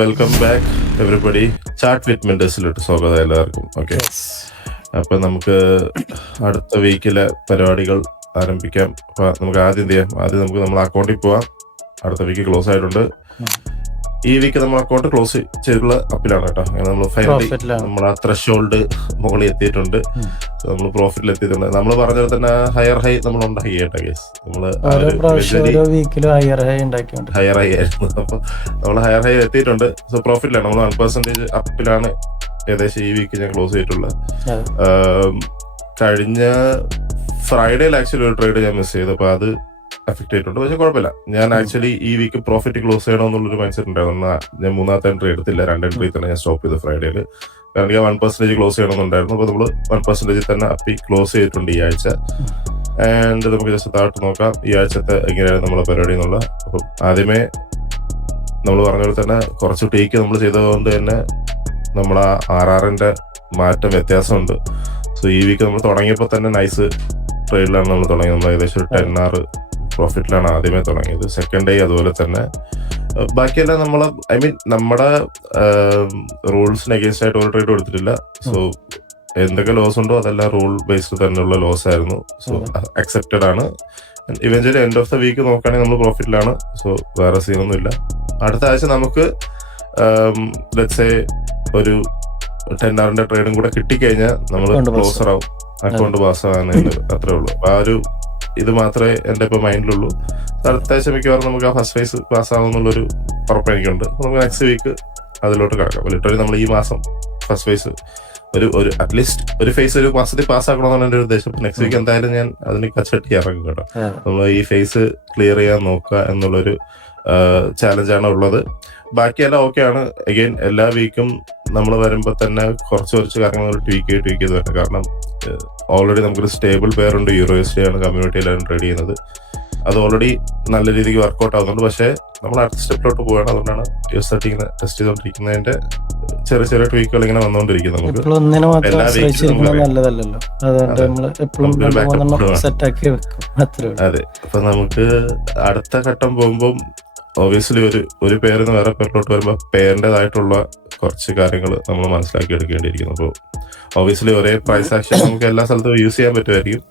Welcome back everybody. Chart with മെന്റേഴ്സിലോട്ട് സ്വാഗതം എല്ലാവർക്കും. ഓക്കെ, അപ്പം നമുക്ക് അടുത്ത വീക്കിലെ പരിപാടികൾ ആരംഭിക്കാം. അപ്പം നമുക്ക് ആദ്യം എന്ത് ചെയ്യാം, ആദ്യം നമുക്ക് നമ്മൾ അക്കൗണ്ടിൽ പോവാം. അടുത്ത വീക്ക് ക്ലോസ് ആയിട്ടുണ്ട്. ഈ വീക്ക് നമ്മൾ അക്കൗണ്ട് ക്ലോസ് ചെയ്തിട്ടുള്ള അപ്പിലാണ് കേട്ടോ. അങ്ങനെ നമ്മൾ ഫൈനലി നമ്മൾ ആ ത്രഷോൾഡ് മുകളിൽ എത്തിയിട്ടുണ്ട്. നമ്മൾ പ്രോഫിറ്റിൽ എത്തിയിട്ടുണ്ട്. നമ്മൾ പറഞ്ഞത് തന്നെ ഹയർ ഹൈ നമ്മൾ ഉണ്ടാക്കി കേട്ടോ കേസ്. നമ്മള് ഹയർ ഹൈ ആയിരുന്നു. അപ്പൊ നമ്മൾ ഹയർ ഹൈ എത്തിയിട്ടുണ്ട്. സോ പ്രോഫിറ്റിലാണ് നമ്മൾ 1% അപ്പിലാണ് ഏകദേശം ഈ വീക്ക് ഞാൻ ക്ലോസ് ചെയ്തിട്ടുള്ളത്. കഴിഞ്ഞ ഫ്രൈഡേയിൽ ആക്ച്വലി ഒരു ട്രേഡ് ഞാൻ മിസ് ചെയ്തു. അപ്പൊ അത് എഫക്ട് ചെയ്തിട്ടുണ്ട്. പക്ഷെ കുഴപ്പമില്ല. ഞാൻ ആക്ച്വലി ഈ വീക്ക് പ്രോഫിറ്റ് ക്ലോസ് ചെയ്യണമെന്നുള്ളൊരു മൈൻഡ് സെറ്റ് ഉണ്ടായിരുന്നു. ഞാൻ മൂന്നാമത്തെ എൻട്രി എടുത്തില്ല. 2 എൻട്രി തന്നെ ഞാൻ സ്റ്റോപ്പ് ചെയ്തു ഫ്രൈഡേയിൽ. കാരണം എനിക്ക് 1% ക്ലോസ് ചെയ്യണമെന്നുണ്ടായിരുന്നു. അപ്പോൾ നമ്മൾ 1% തന്നെ അപ്പി ക്ലോസ് ചെയ്തിട്ടുണ്ട് ഈ ആഴ്ച. ആൻഡ് നമുക്ക് ജസ്റ്റ് താഴ്ത്ത് നോക്കാം ഈ ആഴ്ചത്തെ എങ്ങനെയാണ് നമ്മളെ പരിപാടി എന്നുള്ള. അപ്പം ആദ്യമേ നമ്മൾ പറഞ്ഞ പോലെ തന്നെ കുറച്ച് ടേക്ക് നമ്മൾ ചെയ്തതുകൊണ്ട് തന്നെ നമ്മൾ ആ RRന്റെ മാറ്റം വ്യത്യാസമുണ്ട്. സോ ഈ വീക്ക് നമ്മൾ തുടങ്ങിയപ്പോൾ തന്നെ നൈസ് ട്രേഡിലാണ് നമ്മൾ തുടങ്ങിയത്. നമ്മൾ ഏകദേശം ഒരു 10R പ്രോഫിറ്റിലാണ് ആദ്യമേ തുടങ്ങിയത്. സെക്കൻഡ് ഡേ അതുപോലെ തന്നെ. ബാക്കിയെല്ലാം നമ്മൾ നമ്മുടെ റൂൾസിന് അഗേൻസ്റ്റ് ആയിട്ട് ഒരു ട്രേഡ് എടുത്തിട്ടില്ല. സോ എന്തൊക്കെ ലോസ് ഉണ്ടോ അതെല്ലാം റൂൾ ബേസ്ഡ് തന്നെയുള്ള ലോസ് ആയിരുന്നു. സോ അക്സെപ്റ്റഡ് ആണ്. Eventually end of the week നോക്കുകയാണെങ്കിൽ നമ്മൾ പ്രോഫിറ്റിലാണ്. സോ വേറെ സീനൊന്നും ഇല്ല. അടുത്ത ആഴ്ച നമുക്ക് ലെറ്റ്സ് സേ ഒരു 10Rന്റെ ട്രേഡും കൂടെ കിട്ടിക്കഴിഞ്ഞാൽ നമ്മൾ ക്ലോസർ ആവും, അക്കൗണ്ട് പാസ് ആകാനായിട്ട്. അത്രേ ഉള്ളൂ. ആ ഒരു ഇത് മാത്രമേ എൻ്റെ ഇപ്പോൾ മൈൻഡിലുള്ളൂ. അടുത്ത ആഴ്ച മിക്കവാറും നമുക്ക് ആ ഫസ്റ്റ് ഫേസ് പാസ് ആകുമെന്നുള്ളൊരു ഉറപ്പ് എനിക്കുണ്ട്. നമുക്ക് നെക്സ്റ്റ് വീക്ക് അതിലോട്ട് കിടക്കാം. ലിറ്ററലി നമ്മൾ ഈ മാസം ഫസ്റ്റ് ഫേസ് ഒരു അറ്റ്ലീസ്റ്റ് ഒരു ഫേസ് ഒരു മാസത്തിൽ പാസ് ആക്കണമെന്നാണ് എൻ്റെ ഒരു ഉദ്ദേശം. നെക്സ്റ്റ് വീക്ക് എന്തായാലും ഞാൻ അതിന് കച്ചട്ടി ഇറങ്ങും കേട്ടോ. നമ്മൾ ഈ ഫേസ് ക്ലിയർ ചെയ്യാൻ നോക്കുക എന്നുള്ളൊരു ചാലഞ്ചാണ് ഉള്ളത്. ബാക്കിയെല്ലാം ഓക്കെയാണ്. അഗെയിൻ എല്ലാ വീക്കും നമ്മൾ വരുമ്പോൾ തന്നെ കുറച്ച് കാര്യങ്ങൾ ട്വീക്ക് ചെയ്ത് വരണം. കാരണം ഓൾറെഡി നമുക്കൊരു സ്റ്റേബിൾ പെയർ ഉണ്ട്. USD ആണ് കമ്മ്യൂണിറ്റി എല്ലാവരും ട്രേഡ് ചെയ്യുന്നത്. അത് ഓൾറെഡി നല്ല രീതിക്ക് വർക്കൗട്ട് ആവുന്നുണ്ട്. പക്ഷേ നമ്മൾ അടുത്ത സ്റ്റെപ്പിലോട്ട് പോവുകയാണ്. അതുകൊണ്ടാണ് USD ഇങ്ങനെ ടെസ്റ്റ് ചെയ്തുകൊണ്ടിരിക്കുന്നതിന്റെ ചെറിയ ട്വീക്കുകൾ ഇങ്ങനെ വന്നുകൊണ്ടിരിക്കും. നമുക്ക് അതെ. അപ്പൊ നമുക്ക് അടുത്ത ഘട്ടം പോകുമ്പോൾ ഒബിയസ്ലി ഒരു പേരിന്ന് വേറെ പേരിലോട്ട് വരുമ്പോൾ പേരിൻ്റെതായിട്ടുള്ള കുറച്ച് കാര്യങ്ങൾ നമ്മൾ മനസ്സിലാക്കി എടുക്കേണ്ടിയിരിക്കുന്നു. അപ്പോൾ ഒബിയസ്ലി ഒരേ പ്രൈസ് ആക്ഷൻ നമുക്ക് എല്ലാ സ്ഥലത്തും യൂസ് ചെയ്യാൻ പറ്റുമായിരിക്കും.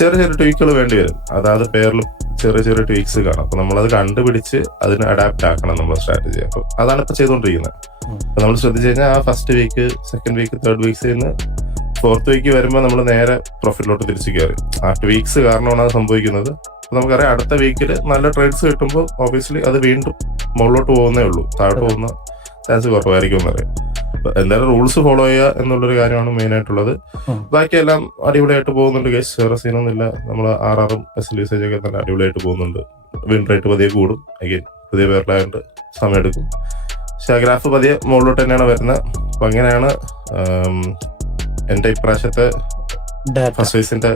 ചെറിയ ട്വീക്കുകൾ വേണ്ടി വരും. അതായത് പേരിൽ ചെറിയ ട്വീക്സ് കാണാം. അപ്പൊ നമ്മളത് കണ്ടുപിടിച്ച് അതിന് അഡാപ്റ്റ് ആക്കണം നമ്മുടെ സ്ട്രാറ്റജി. അപ്പൊ അതാണ് ഇപ്പൊ ചെയ്തുകൊണ്ടിരിക്കുന്നത്. അപ്പൊ നമ്മൾ ശ്രദ്ധിച്ചു കഴിഞ്ഞാൽ ആ first week, second week, third വീക്സിൽ നിന്ന് ഫോർത്ത് വീക്ക് വരുമ്പോൾ നമ്മൾ നേരെ പ്രോഫിറ്റിലോട്ട് തിരിച്ചു കയറി. ആ ട്വീക്സ് കാരണമാണ് അത് സംഭവിക്കുന്നത്. നമുക്കറിയാം അടുത്ത വീക്കിൽ നല്ല ട്രേഡ്സ് കിട്ടുമ്പോൾ ഒബിയസ്ലി അത് വീണ്ടും മുകളിലോട്ട് പോകുന്നേ ഉള്ളൂ. താഴോട്ട് പോകുന്ന ചാൻസ് കുറവായിരിക്കും എന്നറിയാം. എന്തായാലും റൂൾസ് ഫോളോ ചെയ്യുക എന്നുള്ളൊരു കാര്യമാണ് മെയിൻ ആയിട്ടുള്ളത്. ബാക്കിയെല്ലാം അടിപൊളിയായിട്ട് പോകുന്നുണ്ട്. കേസ് വേറെ സീനൊന്നുമില്ല. നമ്മൾ RRും SL യൂസേജ് ഒക്കെ തന്നെ അടിപൊളിയായിട്ട് പോകുന്നുണ്ട്. വിൻ റേറ്റ് പതിയെ കൂടും. അഗെയിൻ പുതിയ പേരിലായതുകൊണ്ട് സമയമെടുക്കും. പക്ഷെ ആ ഗ്രാഫ് പതിയെ മുകളിലോട്ട് തന്നെയാണ് വരുന്നത്. അപ്പം അങ്ങനെയാണ് എൻ്റെ ഇപ്രാവശ്യത്തെ ഫസ്റ്റ് ഫേസിന്റെ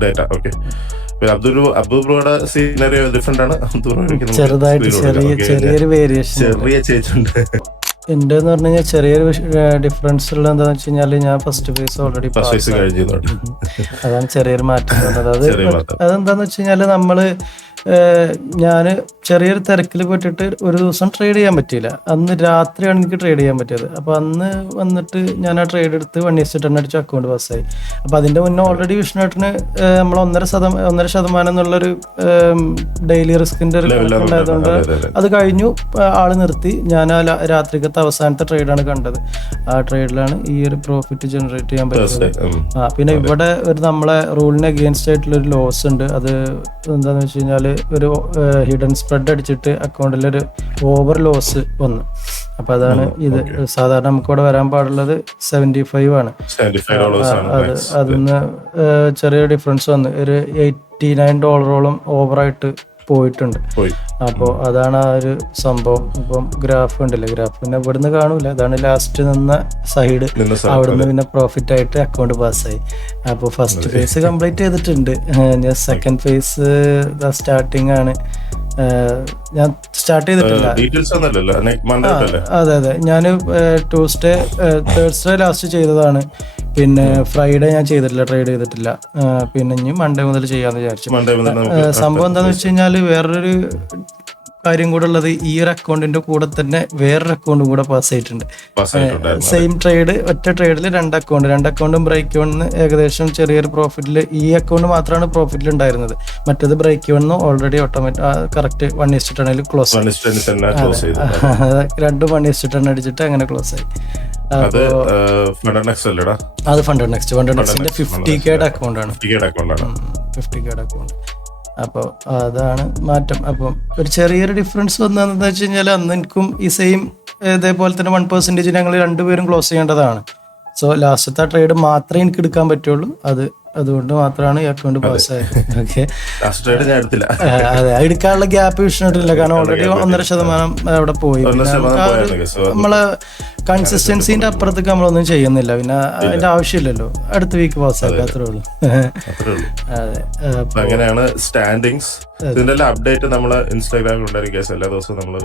ഡേറ്റ. ഓക്കെ, അബ്ദുൽ ബ്രോയുടെ സീനറിയോ ഡിഫറെന്റ് ആണ്. ചെറിയ ചേഞ്ച് ഉണ്ട്. എന്റെ എന്ന് പറഞ്ഞു കഴിഞ്ഞാൽ ചെറിയൊരു ഡിഫറൻസ് ഉള്ള എന്താന്ന് വെച്ച് കഴിഞ്ഞാല് ഞാൻ ഫസ്റ്റ് ഫേസ് ഓൾറെഡി അതാണ് ചെറിയൊരു മാറ്റം. അതെന്താന്ന് വെച്ച് കഴിഞ്ഞാല് നമ്മള് ഞാന് ചെറിയൊരു തിരക്കിൽ പെട്ടിട്ട് ഒരു ദിവസം ട്രേഡ് ചെയ്യാൻ പറ്റിയില്ല. അന്ന് രാത്രിയാണ് എനിക്ക് ട്രേഡ് ചെയ്യാൻ പറ്റിയത്. അപ്പൊ അന്ന് വന്നിട്ട് ഞാൻ ആ ട്രേഡ് എടുത്ത് 1:10 അടിച്ച് അക്കൗണ്ട് പാസ്സായി. അപ്പൊ അതിന്റെ മുന്നേ ഓൾറെഡി വിഷ്ണുവേട്ടന് നമ്മൾ 1.5% എന്നുള്ളൊരു ഡെയിലി റിസ്കിന്റെ ഉണ്ടായതുകൊണ്ട് അത് കഴിഞ്ഞു. ആള് നിർത്തി. ഞാൻ ആ രാത്രിക്കത്തെ അവസാനത്തെ ട്രേഡാണ് കണ്ടത്. ആ ട്രേഡിലാണ് ഈ ഒരു പ്രോഫിറ്റ് ജനറേറ്റ് ചെയ്യാൻ പറ്റുന്നത്. പിന്നെ ഇവിടെ ഒരു നമ്മളെ റൂളിന് അഗെയിൻസ്റ്റ് ആയിട്ടുള്ള ഒരു ലോസ് ഉണ്ട്. അത് എന്താന്ന് വെച്ച് കഴിഞ്ഞാല് ഒരു ഹിഡൻ സ്പ്രെഡ് അടിച്ചിട്ട് അക്കൗണ്ടിൽ ഒരു ഓവർ ലോസ് വന്നു. അപ്പൊ അതാണ് ഇത്. സാധാരണ നമുക്കിവിടെ വരാൻ പാടുള്ളത് 75 ആണ്. അതിന്ന് ചെറിയ ഡിഫറൻസ് വന്നു. ഒരു $89 ഓവറായിട്ട് പോയിട്ടുണ്ട്. അപ്പോൾ അതാണ് ആ ഒരു സംഭവം. ഇപ്പം ഗ്രാഫ് ഉണ്ടല്ലേ, ഗ്രാഫ് പിന്നെ ഇവിടുന്ന് കാണൂല. അതാണ് ലാസ്റ്റ് നിന്ന സൈഡ്. അവിടുന്ന് പിന്നെ പ്രോഫിറ്റ് ആയിട്ട് അക്കൗണ്ട് പാസ്സായി. അപ്പോൾ ഫസ്റ്റ് ഫേസ് കംപ്ലീറ്റ് ചെയ്തിട്ടുണ്ട്. ഞാൻ സെക്കൻഡ് ഫേസ് സ്റ്റാർട്ടിങ് ആണ്. ഞാൻ സ്റ്റാർട്ട് ചെയ്തിട്ടില്ല. അതെ. ഞാൻ തേഴ്സ്ഡേ ലാസ്റ്റ് ചെയ്തതാണ്. പിന്നെ ഫ്രൈഡേ ഞാൻ ചെയ്തിട്ടില്ല, ട്രേഡ് ചെയ്തിട്ടില്ല. പിന്നെ ഇനി മൺഡേ മുതൽ ചെയ്യാന്ന് വിചാരിച്ചു. സംഭവം എന്താന്ന് വെച്ച് കഴിഞ്ഞാല് വേറൊരു കാര്യം കൂടെ ഉള്ളത്, ഈ ഒരു അക്കൗണ്ടിന്റെ കൂടെ തന്നെ വേറൊരു അക്കൗണ്ടും കൂടെ പാസ് ആയിട്ടുണ്ട്. സെയിം ട്രേഡ്, ഒറ്റ ട്രേഡിൽ രണ്ട് അക്കൗണ്ടും ബ്രേക്ക് വണ്ണിന് ഏകദേശം ചെറിയൊരു പ്രോഫിറ്റിൽ, ഈ അക്കൗണ്ട് മാത്രമാണ് പ്രോഫിറ്റിൽ ഉണ്ടായിരുന്നത്. മറ്റേത് break one already automatic correct 1:10 close. രണ്ടും 1:10 അടിച്ചിട്ട് അങ്ങനെ ക്ലോസ് ആയി. അത് ഫണ്ട് നെക്സ്റ്റിന്റെ 50K അക്കൗണ്ട് ആണ്. 50K account. അപ്പോൾ അതാണ് മാറ്റം. അപ്പം ഒരു ചെറിയൊരു ഡിഫറൻസ് വന്നതെന്ന് വെച്ച് കഴിഞ്ഞാൽ, അന്ന് എനിക്കും ഈ സെയിം ഇതേപോലെ തന്നെ 1% ഞങ്ങൾ രണ്ടുപേരും ക്ലോസ് ചെയ്യേണ്ടതാണ്. സോ ലാസ്റ്റത്തെ ട്രേഡ് മാത്രമേ എനിക്ക് എടുക്കാൻ പറ്റുള്ളൂ. അതുകൊണ്ട് മാത്രമാണ് ഈ അക്കൗണ്ട് പാസ്സായത്. ഓക്കെ, അതെ, എടുക്കാനുള്ള ഗ്യാപ്പ് വിഷയമില്ല. കാരണം ഓൾറെഡി 1.5% അവിടെ പോയി. നമ്മളെ കൺസിസ്റ്റൻസിന്റെ അപ്പുറത്തേക്ക് നമ്മളൊന്നും ചെയ്യുന്നില്ല. പിന്നെ അതിന്റെ ആവശ്യമില്ലല്ലോ, അടുത്ത വീക്ക് പാസ്സാക്കുക, അത്രേ ഉള്ളൂ. അതെ, അങ്ങനെയാണ് സ്റ്റാൻഡിങ്സ്. ഇതിന്റെ എല്ലാം അപ്ഡേറ്റ് നമ്മൾ ഇൻസ്റ്റാഗ്രാമിൽ ഉണ്ടായിരിക്കും. എല്ലാ ദിവസവും നമ്മൾ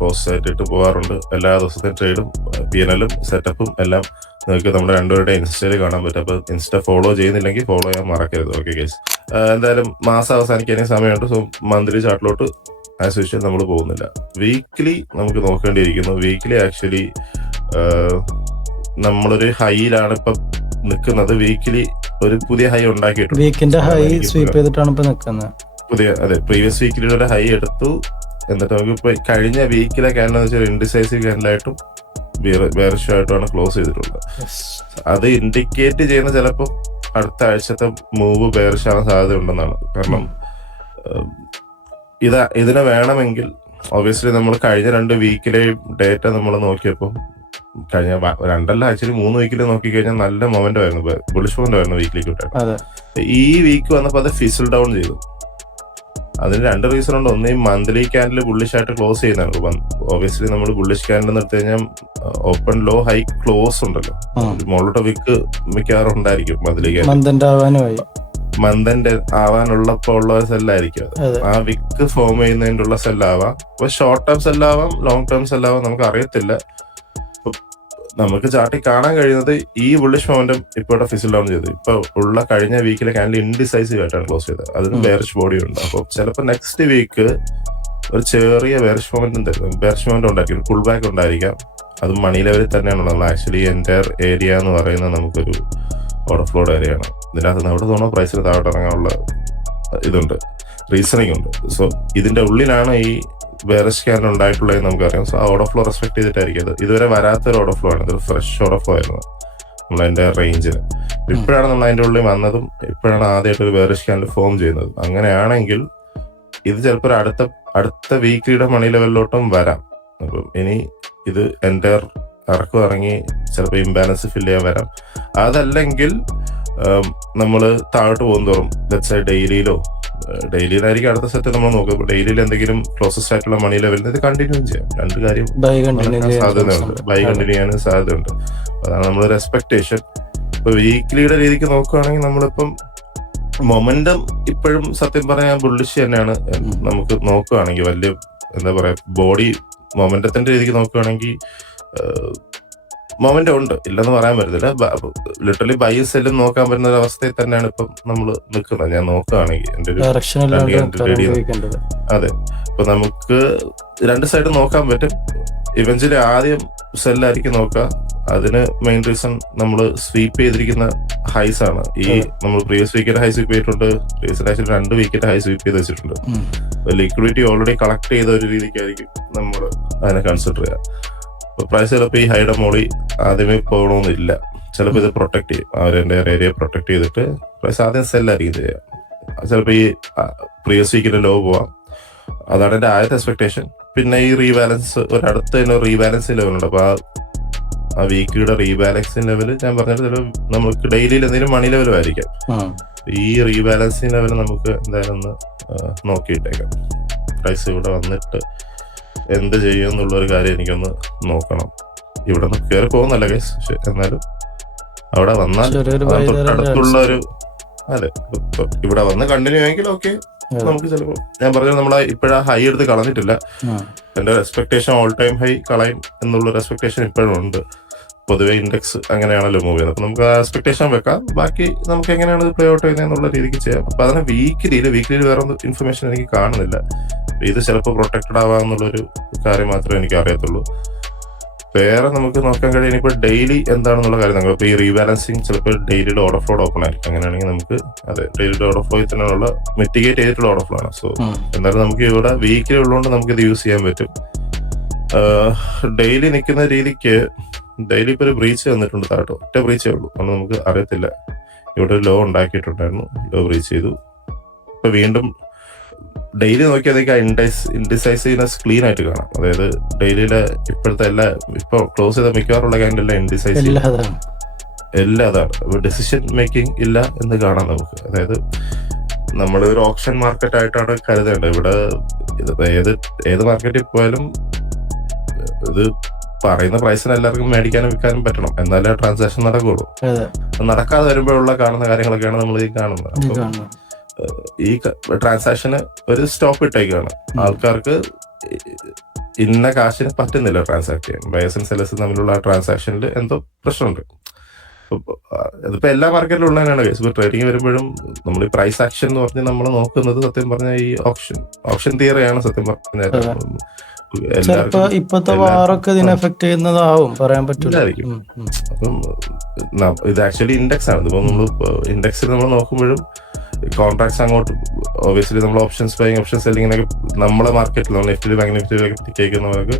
പോസ്റ്റ് ആയിട്ട് പോകാറുണ്ട്. എല്ലാ ദിവസത്തെയും ട്രേഡും PNL-ഉം സെറ്റപ്പും എല്ലാം നിങ്ങൾക്ക് നമ്മുടെ രണ്ടുപേരുടെ ഇൻസ്റ്റയിൽ കാണാൻ പറ്റും. അപ്പോൾ ഇൻസ്റ്റ ഫോളോ ചെയ്യുന്നില്ലെങ്കിൽ ഫോളോ ചെയ്യാൻ മറക്കരുത്. ഓക്കെ ഗൈസ്, എന്തായാലും മാസം അവസാനിക്കാനേ സമയമുണ്ട്. സോ മന്ത്ലി ചാർട്ടിലോട്ട് ആസ് യൂഷ്വൽ നമ്മൾ പോകുന്നില്ല. വീക്ക്ലി നമുക്ക് നോക്കേണ്ടിയിരിക്കുന്നു. വീക്ക്ലി ആക്ച്വലി നമ്മളൊരു ഹൈയിലാണ് ഇപ്പം നിൽക്കുന്നത്. വീക്ക്ലി ഒരു പുതിയ ഹൈ ഉണ്ടാക്കിയിട്ടുണ്ട്. വീക്കിന്റെ ഹൈ സ്വീപ്പ് ചെയ്തിട്ടാണ് ഇപ്പൊ നിൽക്കുന്നത്. അതെ, പ്രീവിയസ് വീക്കിൽ ഒരു ഹൈ എടുത്തു. എന്നിട്ട് നമുക്ക് ഇപ്പൊ കഴിഞ്ഞ വീക്കിലെ ക്യാൻഡൽ എന്ന് വെച്ചാൽ ഇൻഡിസൈസീവ് ക്യാൻഡലായിട്ടും ബെയറിഷായിട്ടുമാണ് ക്ലോസ് ചെയ്തിട്ടുള്ളത്. അത് ഇൻഡിക്കേറ്റ് ചെയ്യുന്ന ചിലപ്പോൾ അടുത്ത ആഴ്ചത്തെ മൂവ് ബെയറിഷാവാൻ സാധ്യത ഉണ്ടെന്നാണ്. കാരണം ഇതിനെ വേണമെങ്കിൽ ഒബ്വിയസ്ലി നമ്മൾ കഴിഞ്ഞ 2 വീക്കിലെ ഡേറ്റ നമ്മൾ നോക്കിയപ്പോൾ, കഴിഞ്ഞ 2 ആഴ്ചയിൽ 3 വീക്കിൽ നോക്കിക്കഴിഞ്ഞാൽ നല്ല മൊമെന്റ് ആയിരുന്നു, ബുള്ളിഷ് മൊമെന്റ് ആയിരുന്നു വീക്കിലി കിട്ടാൻ. ഈ വീക്ക് വന്നപ്പോൾ അത് ഫിസിൽ ഡൗൺ ചെയ്തു. അതിന് 2 റീസൺ ഉണ്ട്. ഒന്ന്, ഈ മന്ത്ലി ക്യാൻഡിൽ ബുള്ളിഷ് ആയിട്ട് ക്ലോസ് ചെയ്യുന്നതാണ്. ഒബ്വിയസ്ലി നമ്മൾ ബുള്ളിഷ് ക്യാൻഡിൽ നിർത്തി കഴിഞ്ഞാൽ ഓപ്പൺ ലോ ഹൈ ക്ലോസ് ഉണ്ടല്ലോ, മുകളിലോട്ട് വിക്ക് മിക്കവാറും ഉണ്ടായിരിക്കും. മന്ത്ലി ക്യാൻഡിൽ മന്തിന്റെ ആവാനുള്ളപ്പോ ഉള്ള സെല്ലായിരിക്കും. ആ വിക്ക് ഫോം ചെയ്യുന്നതിന്റെ ഉള്ള സെല്ലാവാം. അപ്പൊ ഷോർട്ട് ടേം സെല്ലാവാം, ലോങ് ടേം സെല്ലാവാം, നമുക്ക് അറിയത്തില്ല. നമുക്ക് ചാർട്ടിൽ കാണാൻ കഴിയുന്നത് ഈ ബുള്ളിഷ് മൊമെന്റം ഇപ്പോഴത്തെ ഫിസിൽ ഡൗൺ ചെയ്ത് ഇപ്പൊ ഉള്ള കഴിഞ്ഞ വീക്കിലെ ക്യാൻഡിൽ ഇൻഡിസൈസീവ് ആയിട്ടാണ് ക്ലോസ് ചെയ്തത്. അതിന് ബെയറിഷ് ബോഡി ഉണ്ട്. അപ്പൊ ചിലപ്പോൾ നെക്സ്റ്റ് വീക്ക് ഒരു ചെറിയ ബെയറിഷ് മൊമെന്റ് ഉണ്ടായിരിക്കും, പുൾ ബാക്ക് ഉണ്ടായിരിക്കാം. അത് മണി ലെവലിൽ തന്നെയാണുള്ളത്. നമ്മൾ ആക്ച്വലി എൻ്റയർ ഏരിയ എന്ന് പറയുന്നത് നമുക്കൊരു ഓർഡർ ഫ്ലോഡ് ഏരിയയാണ്. ഇതിനകത്ത് അവിടെ തോന്നുന്ന പ്രൈസിൽ താഴോട്ട് ഇറങ്ങാനുള്ള ഇതുണ്ട്, റീസണിങ് ഉണ്ട്. സോ ഇതിന്റെ ഉള്ളിലാണ് ഈ ബെയറിഷ് ക്യാൻഡിൽ ഉണ്ടായിട്ടുള്ളത് നമുക്കറിയാം. സോ ആ ഓർഡർ ഫ്ലോ റെസ്പെക്ട് ചെയ്തിട്ടായിരിക്കും അത്. ഇതുവരെ വരാത്തൊരു ഓർഡർ ഫ്ലോ ആണ്, ഇതൊരു ഫ്രഷ് ഓർഡർ ഫ്ലോ ആയിരുന്നു നമ്മളതിന്റെ റേഞ്ചിന്. ഇപ്പോഴാണ് നമ്മൾ അതിന്റെ ഉള്ളിൽ വന്നതും ഇപ്പോഴാണ് ആദ്യമായിട്ട് ഒരു ബെയറിഷ് ക്യാൻഡിൽ ഫോം ചെയ്യുന്നത്. അങ്ങനെയാണെങ്കിൽ ഇത് ചിലപ്പോൾ അടുത്ത വീക്കിലിയുടെ മണി ലെവലിലോട്ടും വരാം. അപ്പം ഇനി ഇത് എൻ്റയർ ഇറങ്ങി ചിലപ്പോൾ ഇംബാലൻസ് ഫില്ല് ചെയ്യാൻ വരാം. അതല്ലെങ്കിൽ നമ്മൾ താഴോട്ട് പോകുന്തോറും ഡെയിലിയിലായിരിക്കും അടുത്ത സെറ്റ് നമ്മൾ നോക്കും. ഡെയിലിയിൽ എന്തെങ്കിലും ക്ലോസസ്റ്റ് ആയിട്ടുള്ള മണി ലെവലിൽ ഇത് കണ്ടിന്യൂ ചെയ്യാം. 2 കാര്യം സാധ്യതയുണ്ട്, ബൈ കണ്ടിന്യൂ ചെയ്യാനും സാധ്യതയുണ്ട്. അതാണ് നമ്മളൊരു എക്സ്പെക്ടേഷൻ. ഇപ്പൊ വീക്ക്ലിയുടെ രീതിക്ക് നോക്കുകയാണെങ്കിൽ നമ്മളിപ്പം മൊമെന്റം ഇപ്പോഴും സത്യം പറയാൻ ബുള്ളിഷ് തന്നെയാണ്. നമുക്ക് നോക്കുകയാണെങ്കിൽ വലിയ എന്താ പറയാ, ബോഡി മൊമെന്റത്തിന്റെ രീതിക്ക് നോക്കുകയാണെങ്കിൽ മൊമെന്റ് ഉണ്ട്, ഇല്ലെന്ന് പറയാൻ പറ്റത്തില്ല. ലിറ്ററലി ബൈ സെല്ലും നോക്കാൻ പറ്റുന്ന ഒരു അവസ്ഥയിൽ തന്നെയാണ് ഇപ്പം നമ്മൾ നിൽക്കുന്നത്. ഞാൻ നോക്കുകയാണെങ്കിൽ എന്റെ ഒരു അതെ, ഇപ്പൊ നമുക്ക് 2 സൈഡ് നോക്കാൻ പറ്റും. ഇവഞ്ച്വലി ആദ്യം സെല്ലായിരിക്കും നോക്കുക. അതിന് മെയിൻ റീസൺ നമ്മൾ സ്വീപ്പ് ചെയ്തിരിക്കുന്ന ഹൈസ് ആണ്. ഈ നമ്മൾ പ്രീവിയസ് വീക്കിന്റെ ഹൈ സ്വീപ്പ് ചെയ്തിട്ടുണ്ട്, പ്രീവിയസ് ആഴ്ചയിൽ 2 വീക്കിന്റെ ഹൈ സ്വീപ്പ് ചെയ്ത് വെച്ചിട്ടുണ്ട്. ലിക്വിഡിറ്റി ഓൾറെഡി കളക്ട് ചെയ്ത ഒരു രീതിക്കായിരിക്കും നമ്മൾ അതിനെ കൺസിഡർ ചെയ്യുക. പ്രൈസ് ചിലപ്പോൾ ഈ ഹൈയുടെ മോളി ആദ്യമേ പോകണമെന്നില്ല. ചിലപ്പോൾ ഇത് പ്രൊട്ടക്ട് ചെയ്യും, അവരെൻ്റെ ഏരിയ പ്രൊട്ടക്ട് ചെയ്തിട്ട് പ്രൈസ് ആദ്യം സെല്ലായിരിക്കും ചെയ്യുക. ചിലപ്പോൾ ഈ പ്രീവിയസ് വീക്കിന്റെ ലോ പോവാം. അതാണ് എൻ്റെ ആദ്യത്തെ എക്സ്പെക്ടേഷൻ. പിന്നെ ഈ റീബാലൻസ് ഒരടുത്ത് തന്നെ റീബാലൻസ് ലെവലുണ്ട്. അപ്പോൾ ആ വീക്കിയുടെ റീബാലൻസിങ് ലെവൽ ഞാൻ പറഞ്ഞത് നമുക്ക് ഡെയിലിയിൽ എന്തെങ്കിലും മണി ലെവലും ആയിരിക്കാം. ഈ റീബാലൻസിങ് ലെവൽ നമുക്ക് എന്തായാലും ഒന്ന് നോക്കിയിട്ടേക്കാം. പ്രൈസ് ഇവിടെ വന്നിട്ട് എന്ത് ചെയ്യും എന്നുള്ളൊരു കാര്യം എനിക്കൊന്ന് നോക്കണം. ഇവിടെ നിന്ന് കയറി പോകുന്നല്ല കേസ്, പക്ഷെ എന്നാലും അവിടെ വന്നാൽ തൊട്ടടുത്തുള്ള ഒരു അതെ ഇവിടെ വന്ന് കണ്ടിന്യൂ ആയെങ്കിൽ ഓക്കെ. നമുക്ക് ചിലപ്പോൾ ഞാൻ പറഞ്ഞത് നമ്മളെ ഇപ്പോഴാ ഹൈ എടുത്ത് കളഞ്ഞിട്ടില്ല. എന്റെ എക്സ്പെക്ടേഷൻ ഓൾ ടൈം ഹൈ കളയും എന്നുള്ളൊരു എക്സ്പെക്ടേഷൻ ഇപ്പോഴും ഉണ്ട്. പൊതുവെ ഇൻഡെക്സ് അങ്ങനെയാണല്ലോ മൂവ് ചെയ്യുന്നത്. അപ്പൊ നമുക്ക് ആ എക്സ്പെക്ടേഷൻ വെക്കാം. ബാക്കി നമുക്ക് എങ്ങനെയാണ് പ്ലേ ഔട്ട് ചെയ്യുന്നത് എന്നുള്ള രീതിക്ക് ചെയ്യാം. അപ്പൊ അതിന് വീക്കിലിയിൽ വേറെ ഇൻഫർമേഷൻ എനിക്ക് കാണുന്നില്ല. ഇത് ചിലപ്പോൾ പ്രൊട്ടക്റ്റഡ് ആവാന്നുള്ളൊരു കാര്യം മാത്രമേ എനിക്ക് അറിയത്തുള്ളൂ. വേറെ നമുക്ക് നോക്കാൻ കഴിയും ഇപ്പോൾ ഡെയിലി എന്താണെന്നുള്ള കാര്യം. നമ്മളിപ്പോൾ ഈ റീബാലൻസിങ് ചിലപ്പോൾ ഡെയിലിയുടെ ഓർഡർ ഫ്ലോ ഓപ്പൺ ആയിരിക്കും. അങ്ങനെയാണെങ്കിൽ നമുക്ക് അതെ ഡെയിലിയുടെ ഓർഡർ ഫ്ലോയിൽ തന്നെയുള്ള മിറ്റിഗേറ്റ് ചെയ്തിട്ടുള്ള ഓർഡർ ഫ്ലോ ആണ്. സോ എന്നാലും നമുക്ക് ഇവിടെ വീക്കിലി ഉള്ളതുകൊണ്ട് നമുക്ക് ഇത് യൂസ് ചെയ്യാൻ പറ്റും. ഡെയിലി നിൽക്കുന്ന രീതിക്ക് ഡെയിലി ഇപ്പോൾ ഒരു ബ്രീച്ച് വന്നിട്ടുണ്ട് താഴോട്ട്, ഒറ്റ ബ്രീച്ചേ ഉള്ളൂ. അതുകൊണ്ട് നമുക്ക് അറിയത്തില്ല. ഇവിടെ ഒരു ലോ ഉണ്ടാക്കിയിട്ടുണ്ടായിരുന്നു, ലോ ബ്രീച്ച് ചെയ്തു. ഇപ്പൊ വീണ്ടും ഡെയിലി നോക്കിയതൊക്കെ ഇൻഡിസൈസീവ്നെസ് ക്ലീൻ ആയിട്ട് കാണാം. അതായത് ഡെയിലിയിലെ ഇപ്പോഴത്തെ എല്ലാ ഇപ്പൊ ക്ലോസ് ചെയ്ത മിക്കവാറുള്ള ക്യാൻഡിലെല്ലാം ഇൻഡിസൈസീവ് എല്ലാം അതാണ്. ഡിസിഷൻ മേക്കിംഗ് ഇല്ല എന്ന് കാണാം നമുക്ക്. അതായത് നമ്മൾ ഒരു ഓപ്ഷൻ മാർക്കറ്റ് ആയിട്ടാണ് കരുതേണ്ടത്. ഇവിടെ ഏത് മാർക്കറ്റിൽ പോയാലും ഇത് പറയുന്ന പ്രൈസിന് എല്ലാവർക്കും മേടിക്കാനും വിൽക്കാനും പറ്റണം, എന്നാലേ ട്രാൻസാക്ഷൻ നടക്കുകയുള്ളൂ. നടക്കാതെ വരുമ്പോഴുള്ള കാണുന്ന കാര്യങ്ങളൊക്കെയാണ് നമ്മൾ ഈ കാണുന്നത്. അപ്പം ഈ ട്രാൻസാക്ഷന് ഒരു സ്റ്റോപ്പ് ഇട്ടേക്കാണ്. ആൾക്കാർക്ക് ഇന്ന കാശിന് പറ്റുന്നില്ല ട്രാൻസാക്ട് ചെയ്യാൻ. ബയേഴ്സ് ആൻഡ് സെല്ലേഴ്സ് തമ്മിലുള്ള ആ ട്രാൻസാക്ഷനിൽ എന്തോ പ്രശ്നമുണ്ട്. ഇതിപ്പോ എല്ലാ മാർക്കറ്റിലും ഉള്ള തന്നെയാണ് കേസ്. ഇപ്പൊ ട്രേഡിങ് വരുമ്പോഴും നമ്മൾ ഈ പ്രൈസ് ആക്ഷൻ എന്ന് പറഞ്ഞ് നമ്മൾ നോക്കുന്നത് സത്യം പറഞ്ഞാൽ ഈ ഓപ്ഷൻ തിയറിയാണ് സത്യം പറഞ്ഞാൽ. ഇപ്പത്തെ വാറൊക്കെ ഇതിനെ എഫക്ട് ചെയ്യുന്നതാവും, പറയാൻ പറ്റില്ല. അപ്പം ഇത് ആക്ച്വലി ഇൻഡെക്സ് ആണ്. ഇപ്പൊ നമ്മൾ ഇൻഡെക്സിൽ നമ്മൾ നോക്കുമ്പോഴും കോൺട്രാക്ട്സ് അങ്ങോട്ട് ഒബിയസ്ലി നമ്മൾ ഓപ്ഷൻസ് ബൈങ് ഓപ്ഷൻ സെല്ലിങ്ങിനൊക്കെ നമ്മളെ മാർക്കറ്റിൽ നമ്മൾ നെഫ്റ്റിൽ ബാങ്ക് നെഫ്റ്റിലൊക്കെ കേൾക്കുന്നവർക്ക്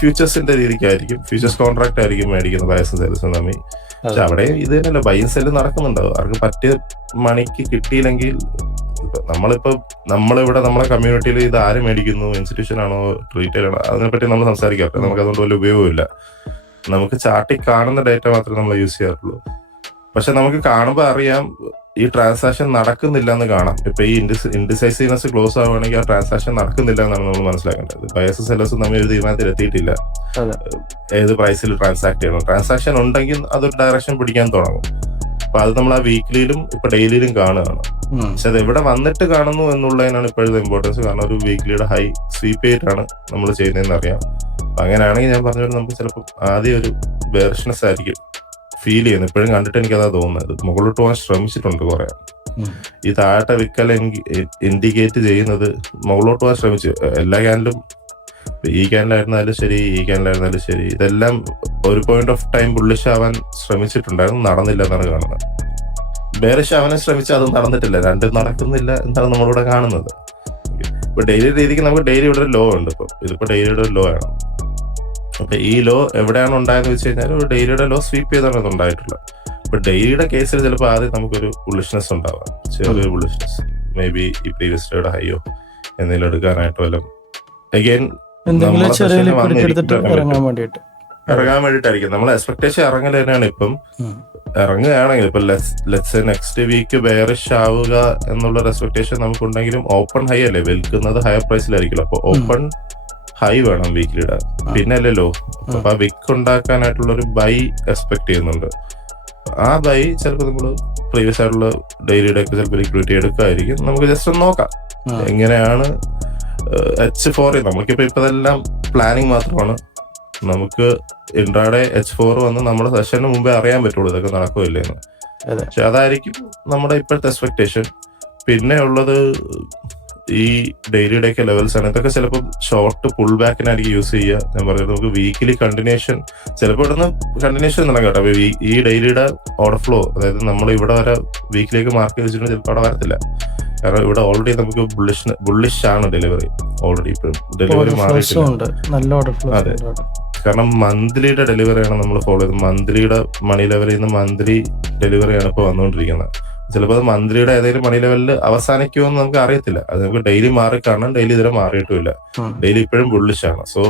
ഫ്യൂച്ചേഴ്സിന്റെ രീതിക്കായിരിക്കും, ഫ്യൂച്ചേഴ്സ് കോൺട്രാക്ട് ആയിരിക്കും മേടിക്കുന്നത് ബയേഴ്സും സെല്ലേഴ്സും തമ്മിൽ. പക്ഷെ അവിടെ ഇത് തന്നെയല്ല, ബൈയും സെല്ലും നടക്കുന്നുണ്ടാവും. അവർക്ക് പറ്റിയ മണിക്ക് കിട്ടിയില്ലെങ്കിൽ നമ്മളിവിടെ നമ്മളെ കമ്മ്യൂണിറ്റിയിൽ ഇത് ആര് മേടിക്കുന്നു, ഇൻസ്റ്റിറ്റ്യൂഷൻ ആണോ റീറ്റെയിൽ ആണോ, അതിനെപ്പറ്റി നമ്മൾ സംസാരിക്കാറില്ല. നമുക്ക് അതുകൊണ്ട് വലിയ ഉപയോഗമില്ല. നമുക്ക് ചാർട്ടിൽ കാണുന്ന ഡേറ്റ മാത്രമേ നമ്മൾ യൂസ് ചെയ്യാറുള്ളൂ. പക്ഷെ നമുക്ക് കാണുമ്പോൾ അറിയാം ഈ ട്രാൻസാക്ഷൻ നടക്കുന്നില്ല എന്ന് കാണാം. ഇപ്പൊ ഈ ഇൻഡിസൈസീവ്നെസ് ക്ലോസ് ആവുകയാണെങ്കിൽ ആ ട്രാൻസാക്ഷൻ നടക്കുന്നില്ല എന്നാണ് നമ്മൾ മനസ്സിലാക്കേണ്ടത്. ബയേഴ്സും സെല്ലേഴ്സും തമ്മിൽ ഒരു തീരുമാനത്തിൽ എത്തിയിട്ടില്ല ഏത് പ്രൈസിൽ ട്രാൻസാക്ട് ചെയ്യണം. ട്രാൻസാക്ഷൻ ഉണ്ടെങ്കിൽ അതൊരു ഡയറക്ഷൻ പിടിക്കാൻ തുടങ്ങും. അപ്പൊ അത് നമ്മൾ ആ വീക്ക്ലിയിലും ഇപ്പൊ ഡെയിലിയിലും കാണുകയാണ്. പക്ഷെ അത് എവിടെ വന്നിട്ട് കാണുന്നു എന്നുള്ളതിനാണ് ഇപ്പോഴത്തെ ഇമ്പോർട്ടൻസ്. കാരണം ഒരു വീക്ക്ലിയുടെ ഹൈ സ്വീപ്പ് ചെയ്തിട്ടാണ് നമ്മൾ ചെയ്യുന്നതെന്ന് അറിയാം. അങ്ങനെയാണെങ്കിൽ ഞാൻ പറഞ്ഞ നമുക്ക് ചിലപ്പോൾ ആദ്യം ഒരു ബെയറിഷ്നെസ് ആയിരിക്കും ഫീൽ ചെയ്യുന്നത്. ഇപ്പോഴും കണ്ടിട്ട് എനിക്കതാ തോന്നുന്നത്. മുകളിലോട്ട് പോകാൻ ശ്രമിച്ചിട്ടുണ്ട് കുറെ. ഈ താഴത്തെ വിക്കൽ ഇൻഡിക്കേറ്റ് ചെയ്യുന്നത് മുകളിലോട്ട് പോകാൻ ശ്രമിച്ചു. എല്ലാ ക്യാൻഡിലും ഈ ക്യാൻഡിലായിരുന്നാലും ശരി, ഈ ക്യാൻഡിലായിരുന്നാലും ശരി, ഇതെല്ലാം ഒരു പോയിന്റ് ഓഫ് ടൈം ബുള്ളിഷ് ആവാൻ ശ്രമിച്ചിട്ടുണ്ടായിരുന്നു, നടന്നില്ല എന്നാണ് കാണുന്നത്. ബെയറിഷ് ആവാനും ശ്രമിച്ചാൽ അത് നടന്നിട്ടില്ല, രണ്ടും നടക്കുന്നില്ല എന്നാണ് നമ്മളിവിടെ കാണുന്നത്. ഇപ്പൊ ഡെയിലി രീതിക്ക് നമുക്ക് ഡെയിലി ഇവിടെ ഒരു ലോ ഉണ്ട്. ഇതിപ്പോ ഡെയിലിയുടെ ഒരു ലോ ആണ്. അപ്പൊ ഈ ലോ എവിടെയാണ് ഉണ്ടായെന്ന് വെച്ച് കഴിഞ്ഞാൽ ഡെയിലിയുടെ ലോ സ്വീപ്പ് ചെയ്താണ് അത് ഉണ്ടായിട്ടുള്ളത്. ഇപ്പൊ ഡെയിലിയുടെ കേസിൽ ചിലപ്പോൾ ആദ്യം നമുക്കൊരു ബുള്ളിഷ്നെസ് ഉണ്ടാവാം, ചെറിയൊരു ബുള്ളിഷ്നെസ്. മേ ബി ഈ പ്രീവിയസ് ഡേയുടെ ഹൈയോ എന്തെങ്കിലും എടുക്കാനായിട്ടോ എല്ലാം അഗൈൻ ഇറങ്ങാൻ വേണ്ടിയിട്ടായിരിക്കും. നമ്മൾ എക്സ്പെക്ടേഷൻ ഇറങ്ങൽ തന്നെയാണ്. ഇപ്പം ഇറങ്ങുകയാണെങ്കിൽ ഇപ്പൊ നെക്സ്റ്റ് വീക്ക് ബെയറിഷ് ആവുക എന്നുള്ള എക്സ്പെക്ടേഷൻ നമുക്കുണ്ടെങ്കിലും ഓപ്പൺ ഹൈ അല്ലേ, വിൽക്കുന്നത് ഹയർ പ്രൈസിലായിരിക്കുമല്ലോ. അപ്പൊ ഓപ്പൺ ഹൈ വേണം വീക്കിലിടെ, പിന്നെ അല്ലേ ലോ. അപ്പൊ ആ വിക്ക് ഉണ്ടാക്കാനായിട്ടുള്ള ഒരു ബൈ എക്സ്പെക്ട് ചെയ്യുന്നുണ്ട്. ആ ബൈ ചിലപ്പോൾ നമ്മൾ പ്രീവിയസ് ആയിട്ടുള്ള ഡെയിലിയുടെ ഒക്കെ ചിലപ്പോൾ ലിക്വിഡിറ്റി എടുക്കായിരിക്കും. നമുക്ക് ജസ്റ്റ് ഒന്ന് നോക്കാം എങ്ങനെയാണ് H4. നമുക്കിപ്പോ ഇതെല്ലാം പ്ലാനിങ് മാത്രമാണ്. നമുക്ക് ഇൻട്രാഡേ H4 വന്ന് നമ്മുടെ സെഷന് മുമ്പേ അറിയാൻ പറ്റുള്ളൂ ഇതൊക്കെ നടക്കുമില്ലെന്ന്. പക്ഷെ അതായിരിക്കും നമ്മുടെ ഇപ്പോഴത്തെ എക്സ്പെക്ടേഷൻ. പിന്നെ ഉള്ളത് ഈ ഡെയിലിയുടെ ഒക്കെ ലെവൽസ് ആണ്. ഇതൊക്കെ ചിലപ്പോൾ ഷോർട്ട് പുൾ ബാക്കിനായിരിക്കും യൂസ് ചെയ്യുക. ഞാൻ പറയുന്നത് നമുക്ക് വീക്കിലി കണ്ടിന്യൂഷൻ ചിലപ്പോൾ ഇവിടുന്ന് കണ്ടിന്യൂഷൻ നടക്കാം കേട്ടോ. അപ്പൊ ഈ ഡെയിലിയുടെ ഓർഡർ ഫ്ലോ, അതായത് നമ്മൾ ഇവിടെ വരെ വീക്കിലേക്ക് മാർക്ക് വെച്ചിട്ടുണ്ടെങ്കിൽ ചിലപ്പോൾ അവിടെ വരത്തില്ല. കാരണം ഇവിടെ ഓൾറെഡി നമുക്ക് ബുള്ളിഷ് ആണ് ഡെലിവറി. ഓൾറെഡി ഇപ്പം ഡെലിവറി മാറിയിട്ടുണ്ട്. അതെ, കാരണം മന്ത്ലിയുടെ ഡെലിവറിയാണ് നമ്മൾ ഫോളോ ചെയ്തത്. മന്ത്ലിയുടെ മണി ലെവലിൽ നിന്ന് മന്ത്ലി ഡെലിവറിയാണ് ഇപ്പോൾ വന്നുകൊണ്ടിരിക്കുന്നത്. ചിലപ്പോൾ അത് മന്ത്ലിയുടെ ഏതെങ്കിലും മണി ലെവലിൽ അവസാനിക്കുമെന്ന് നമുക്ക് അറിയത്തില്ല. അത് നമുക്ക് ഡെയിലി മാറി കാണാൻ ഡെയിലി ഇതുവരെ മാറിയിട്ടുമില്ല. ഡെയിലി ഇപ്പോഴും ബുള്ളിഷാണ്. സോ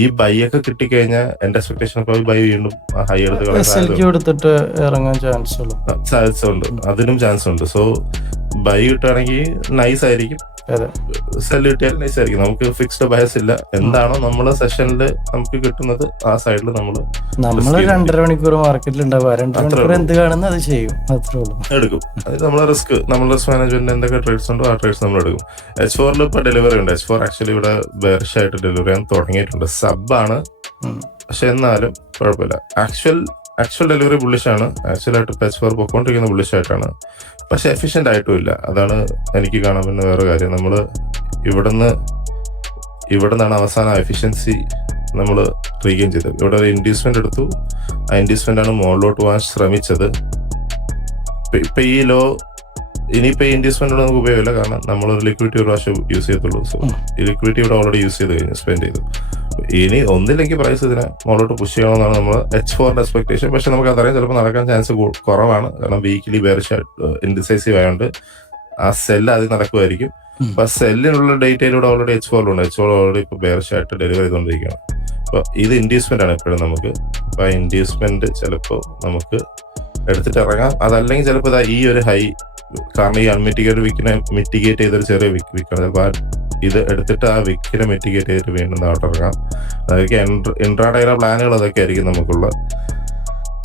ഈ ബൈ ഒക്കെ കിട്ടിക്കഴിഞ്ഞാൽ എന്റെ എക്സ്പെക്ടേഷൻ ഇപ്പോൾ ബൈ വീണ്ടും ഹൈ എടുത്തിട്ട് ഇറങ്ങാൻ ചാൻസ് ഉണ്ട്, അതിനും ചാൻസ് ഉണ്ട്. സോ ബൈ കിട്ടുകയാണെങ്കിൽ നൈസ് ആയിരിക്കും, സെല് കിട്ടിയാൽ നൈസ് ആയിരിക്കും. നമുക്ക് ഫിക്സ്ഡ് ബയസ് ഇല്ല. എന്താണോ നമ്മള് സെഷനിൽ നമുക്ക് കിട്ടുന്നത് ആ സൈഡിൽ നമ്മള് 2.5 മണിക്കൂർ മാർക്കറ്റിൽ ഉണ്ടാവുക, 2 മണിക്കൂർ എന്ത് കാണുന്ന അത് ചെയ്യും, എടുക്കും. അത് നമ്മളെ റിസ്ക് മാനേജ്മെന്റ് എന്തൊക്കെ ട്രേഡ്സ് ഉണ്ടോ ആ ട്രേഡ്സ് നമ്മൾ എടുക്കും. H4 ഇപ്പൊ ഡെലിവറി ഉണ്ട്. H4 ആക്ച്വലി ഇവിടെ ബെയറിഷ് ആയിട്ട് ഡെലിവറി ചെയ്യാൻ തുടങ്ങിയിട്ടുണ്ട്. സബ് ആണ്, പക്ഷെ എന്നാലും കുഴപ്പമില്ല. ആക്ച്വൽ ഡെലിവറി ബുള്ളിഷ് ആണ്. ആക്ച്വലായിട്ട് H4 പൊക്കോണ്ടിരിക്കുന്ന ബുള്ളിഷ് ആയിട്ടാണ്, പക്ഷെ എഫിഷ്യന്റ് ആയിട്ടും ഇല്ല. അതാണ് എനിക്ക് കാണാൻ പറ്റുന്ന വേറെ കാര്യം. നമ്മള് ഇവിടുന്നാണ് അവസാനം എഫിഷ്യൻസി നമ്മൾ റീഗെയിൻ ചെയ്തത്. ഇവിടെ ഒരു ഇൻഡ്യൂസ്മെന്റ് എടുത്തു, ആ ഇൻഡ്യൂസ്മെന്റ് ആണ് മുകളിലോട്ട് പോകാൻ ശ്രമിച്ചത്. ഇപ്പൊ ഇനിയിപ്പോ ഈ ഇൻഡ്യൂസ്മെന്റ് നമുക്ക് ഉപയോഗമില്ല, കാരണം നമ്മളൊരു ലിക്വിഡിറ്റി ഒരു പ്രാവശ്യം യൂസ് ചെയ്യത്തുള്ളൂ. സോ ഈ ലിക്വിഡിറ്റി ഇവിടെ ഓൾറെഡി യൂസ് ചെയ്ത് കഴിഞ്ഞു, സ്പെൻഡ് ചെയ്തു. ഇനി ഒന്നില്ലെങ്കിൽ പ്രൈസ് ഇതിനെ മുകളിലോട്ട് പുഷ് ചെയ്യണമെന്നാണ് നമ്മൾ H4 എക്സ്പെക്ടേഷൻ. പക്ഷെ നമുക്ക് അതറിയാം ചിലപ്പോൾ നടക്കാൻ ചാൻസ് കുറവാണ്, കാരണം വീക്കിലി ബെയറിഷ് ഇൻഡിസൈസീവ് ആയതുകൊണ്ട് ആ സെല്ല് അതിൽ നടക്കുമായിരിക്കും. അപ്പൊ ആ സെല്ലിനുള്ള ഡേറ്റയിലൂടെ ഓൾറെഡി H4 ഉണ്ട്. H4 ഓൾറെഡി ഇപ്പൊ ബെയറിഷ് ആയിട്ട് ഡെലിവർ ചെയ്തുകൊണ്ടിരിക്കുകയാണ്. അപ്പൊ ഇത് ഇൻഡ്യൂസ്മെന്റ് ആണ് എപ്പോഴും നമുക്ക്. അപ്പൊ ആ ഇൻഡ്യൂസ്മെന്റ് ചിലപ്പോൾ നമുക്ക് എടുത്തിട്ട് ഇറങ്ങാം. അതല്ലെങ്കിൽ ചിലപ്പോൾ ഈ ഒരു ഹൈ, കാരണം ഈ അൺമിറ്റിഗേറ്റഡ് വിക്കിനെ മിറ്റിഗേറ്റ് ചെയ്തൊരു ചെറിയ വിക്കാണ്, ചിലപ്പോൾ ഇത് എടുത്തിട്ട് ആ വിക്കിനെ മിറ്റിഗേറ്റ് ചെയ്തിട്ട് വീണ്ടും താഴോട്ട് ഇറങ്ങാം. അതൊക്കെ ഇൻട്രാഡേയുടെ പ്ലാനുകൾ അതൊക്കെ ആയിരിക്കും നമുക്കുള്ള.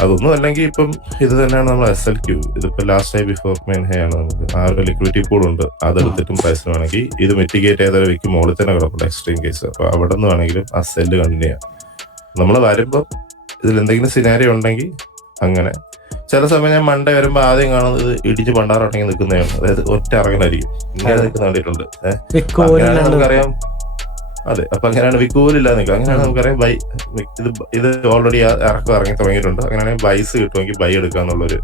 അതൊന്നും അല്ലെങ്കിൽ ഇപ്പം ഇത് തന്നെയാണ് നമ്മൾ SLQ. ഇതിപ്പോ last high before main high ആണ്. നമുക്ക് ആ ഒരു ലിക്വിഡിറ്റി പൂൾ ഉണ്ട്, അതെടുത്തിട്ടും പ്രൈസിന് വേണമെങ്കിൽ ഇത് മിറ്റിഗേറ്റ് ചെയ്തൊരു വിക്ക് മുകളിൽ തന്നെ കിടപ്പുണ്ട് എക്സ്ട്രീം കേസ്. അപ്പൊ അവിടെ നിന്ന് വേണമെങ്കിലും ആ സെല്ല് കണ്ടിന്യൂ ചെയ്യാം. നമ്മൾ വരുമ്പോൾ ഇതിൽ എന്തെങ്കിലും സിനാരിയോ ഉണ്ടെങ്കിൽ അങ്ങനെ. ചില സമയം ഞാൻ മൺഡേ വരുമ്പോ ആദ്യം കാണുന്നത് ഇടിച്ച് പണ്ടാറടങ്ങി നിൽക്കുന്നതാണ്, അതായത് ഒറ്റ ഇറങ്ങലായിരിക്കും ഇങ്ങനെ നിൽക്കുന്ന കണ്ടിട്ടുണ്ട്. നമുക്കറിയാം, അതെ. അപ്പൊ അങ്ങനെയാണ് വിക്കൂലില്ലാതെ നിൽക്കുക. അങ്ങനെയാണ് നമുക്കറിയാം ഇത് ഓൾറെഡി ഇറങ്ങി തുടങ്ങിയിട്ടുണ്ട്. അങ്ങനെയാണെങ്കിൽ ബൈസ് കിട്ടുമെങ്കിൽ ബൈ എടുക്കാന്നുള്ളൊരു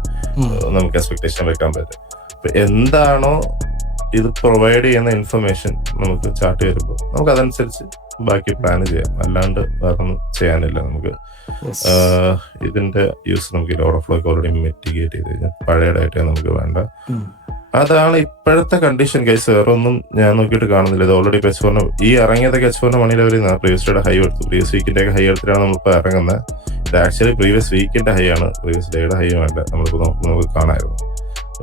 നമുക്ക് എക്സ്പെക്ടേഷൻ വെക്കാൻ പറ്റും. അപ്പൊ എന്താണോ ഇത് പ്രൊവൈഡ് ചെയ്യുന്ന ഇൻഫർമേഷൻ നമുക്ക് ചാർട്ട് വരുമ്പോൾ നമുക്ക് അതനുസരിച്ച് ബാക്കി പ്ലാൻ ചെയ്യാം. അല്ലാണ്ട് വേറൊന്നും ചെയ്യാനില്ല നമുക്ക്. ഇതിന്റെ യൂസ് നമുക്ക് ഓർഡർ ഫ്ലോ ഓൾറെഡി മിറ്റിഗേറ്റ് ചെയ്ത് കഴിഞ്ഞാൽ പഴയ ഡേറ്റ നമുക്ക് വേണ്ട. അതാണ് ഇപ്പോഴത്തെ കണ്ടീഷൻ കേസ്. വേറെ ഒന്നും ഞാൻ നോക്കിയിട്ട് കാണുന്നില്ല. ഇത് ഓൾറഡി H4 ഈ ഇറങ്ങിയതൊക്കെ H4 മണി ലെവലിൽ നിന്നാണ്. പ്രീവിയസ് ഡേയുടെ ഹൈ എടുത്തു, പ്രീവിയസ് വീക്കിന്റെ ഒക്കെ ഹൈ എടുത്തിട്ടാണ് നമ്മളിപ്പോൾ ഇറങ്ങുന്നത്. ഇത് ആക്ച്വലി പ്രീവിയസ് വീക്കിന്റെ ഹൈ ആണ്, പ്രീവിയസ് ഡേയുടെ ഹൈ വേണ്ട. നമ്മളിപ്പോൾ നമുക്ക് കാണാമായിരുന്നു.